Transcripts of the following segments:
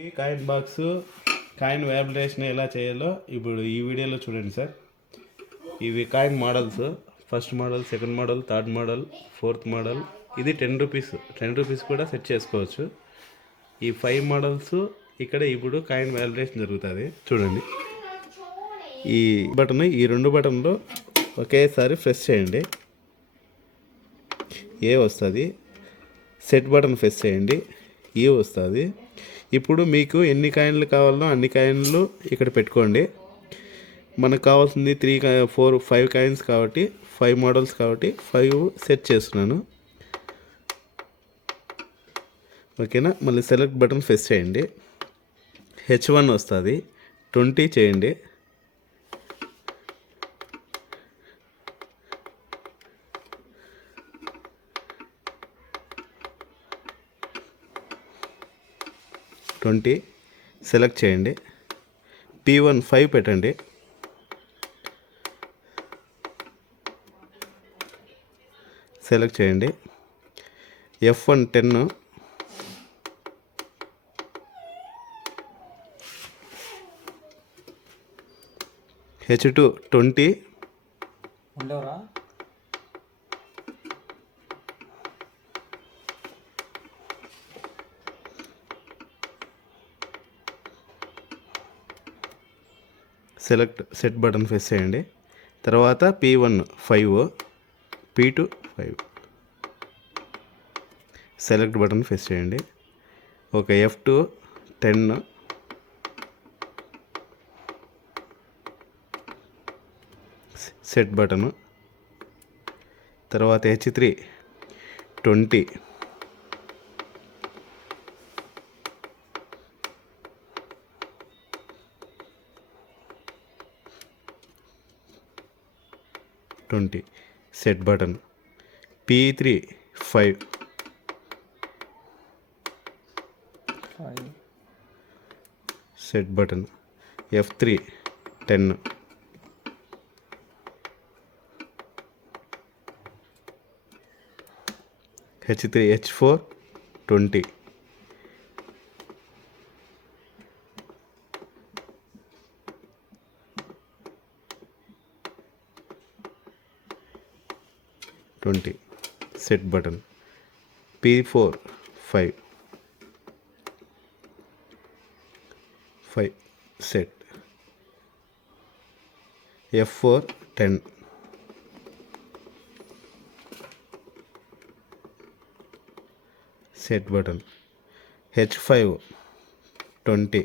ఈ coin box coin validation ఎలా చేయాలో ఇప్పుడు ఈ వీడియోలో చూడండి సార్. ఇవి coin models. First model, second model, third model, fourth model. ఇది 10 రూపీస్. 10 రూపీస్ కూడా సెట్ చేసుకోవచ్చు. ఈ 5 మోడల్స్ ఇక్కడ ఇప్పుడు కాయిన్ వ్యాలిడేషన్ జరుగుతుంది. చూడండి, ఈ బటన్, ఈ 2 బటన్లు ఒకేసారి ప్రెస్ చేయండి. ఏ వస్తుంది. సెట్ బటన్ ప్రెస్ చేయండి, ఏ వస్తుంది. ఇప్పుడు మీకు ఎన్ని కాయిన్లు కావాలో అన్ని కాయిన్లు ఇక్కడ పెట్టుకోండి. మనకు కావాల్సింది 5 కాయిన్స్ కాబట్టి 5 మోడల్స్ కాబట్టి 5 సెట్ చేస్తున్నాను. ఓకేనా. మళ్ళీ సెలెక్ట్ బటన్ ప్రెస్ చేయండి. H1 వస్తుంది. 20 చేయండి. సెలెక్ట్ చేయండి. P1 5 పెట్టండి. సెలెక్ట్ చేయండి. F1 10, H2 20, సెట్ బటన్ ప్రెస్ చేయండి. తర్వాత P1 5, P2 5. సెలెక్ట్ బటన్ ప్రెస్ చేయండి. ఓకే. F2 10, set button. తర్వాత H3 20, set button. P3 5, set button. F3 10, H4 20, set button. P4 5 set. F4 10, set button. H5 20,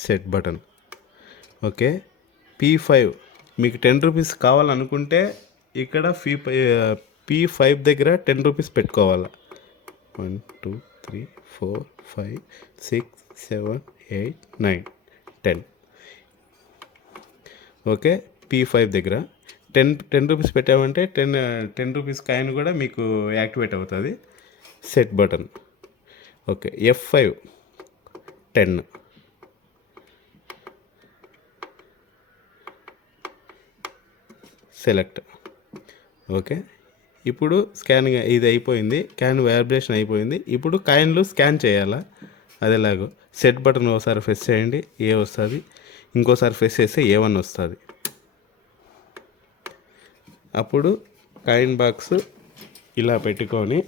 set button. Okay. P5 మీకు 10 రూపీస్ కావాలనుకుంటే ఇక్కడ P5 దగ్గర 10 రూపీస్ పెట్టుకోవాలి. 1 2 3 4 5 6 7 8 9 10. ఓకే. P5 దగ్గర 10 రూపీస్ పెట్టామంటే 10 రూపీస్ కాయిన్ కూడా మీకు యాక్టివేట్ అవుతుంది. Set button. Okay. F5 10, select. Okay. ఇప్పుడు స్కానింగ్ ఇది అయిపోయింది. కాయిన్ వ్యాలిడేషన్ అయిపోయింది. ఇప్పుడు కాయిన్లు స్కాన్ చేయాలా, అదేలాగో సెట్ బటన్ ఒకసారి ప్రెస్ చేయండి, ఏ వస్తుంది. ఇంకోసారి ప్రెస్ చేస్తే A1 వస్తుంది. అప్పుడు కాయిన్ బాక్స్ ఇలా పెట్టుకొని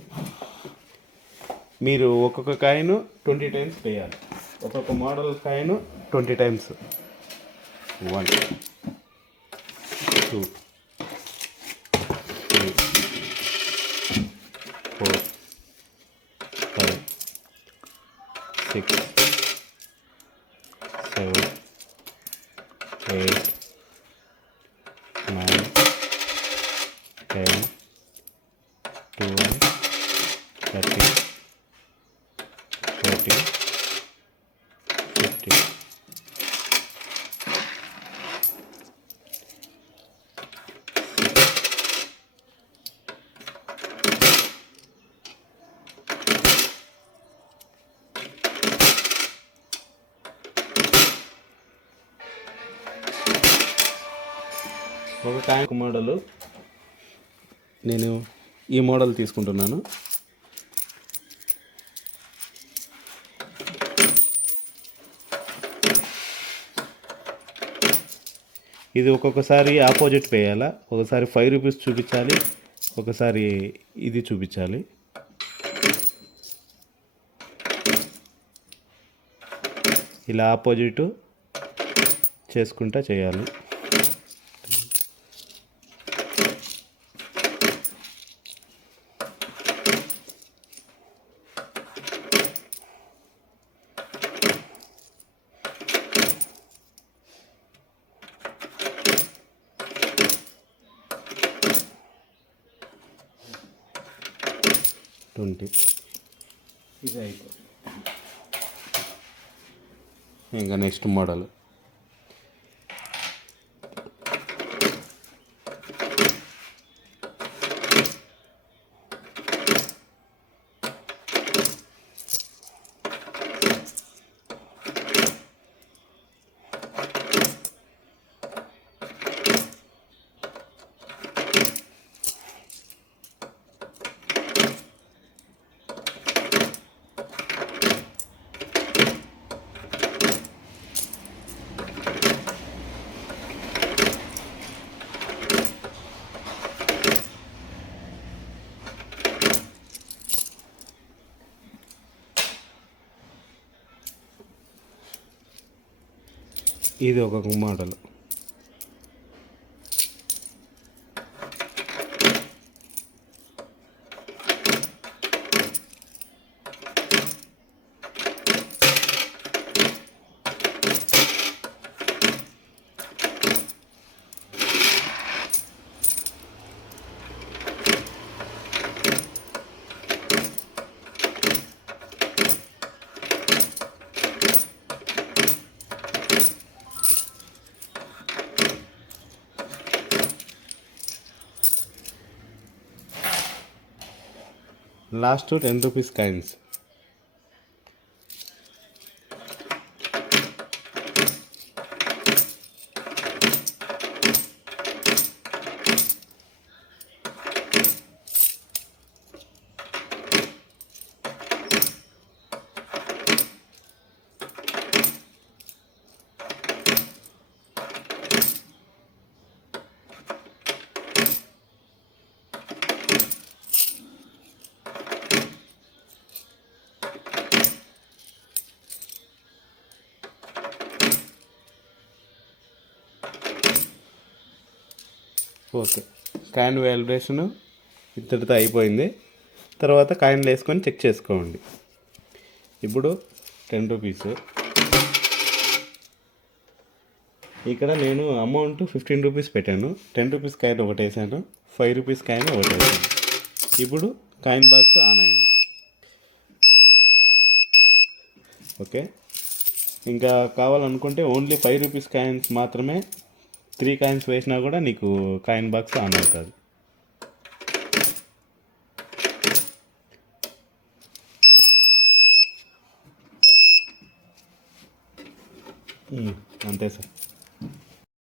మీరు ఒక్కొక్క కాయిన్ 20 టైమ్స్ వేయాలి. ఒక్కొక్క మోడల్ కాయిన్ 20 టైమ్స్. 1 2 3 4 5 6 7 8 9 10 12 13 14 15. ఒక కాయిన్ మోడలు నేను ఈ మోడల్ తీసుకుంటున్నాను. ఇది ఒక్కొక్కసారి ఆపోజిట్ వేయాలా, ఒకసారి 5 రూపీస్ చూపించాలి, ఒకసారి ఇది చూపించాలి. ఇలా ఆపోజిట్ చేసుకుంటా చేయాలి. ఇది అయిపోయింది. ఇంకా నెక్స్ట్ మోడల్ ఇది ఒక model. Last 10 rupees coins. Okay, coin valuation ఇంతటితో అయిపోయింది. తర్వాత కాయిన్లు వేసుకొని చెక్ చేసుకోండి. ఇప్పుడు 10 రూపీస్. ఇక్కడ నేను అమౌంట్ 15 రూపీస్ పెట్టాను. 10 రూపీస్ కాయిన్ ఒకటి వేసాను, 5 రూపీస్ కాయిన్ ఒకటి వేసాను. ఇప్పుడు కాయిన్ బాక్స్ ఆన్ అయింది. ఓకే, ఇంకా కావాలనుకుంటే ఓన్లీ 5 రూపీస్ కాయిన్స్ మాత్రమే 3 కాయిన్స్ వేసినా కూడా నీకు కాయిన్ బాక్స్ ఆన్ అవుతుంది. అంతే సార్.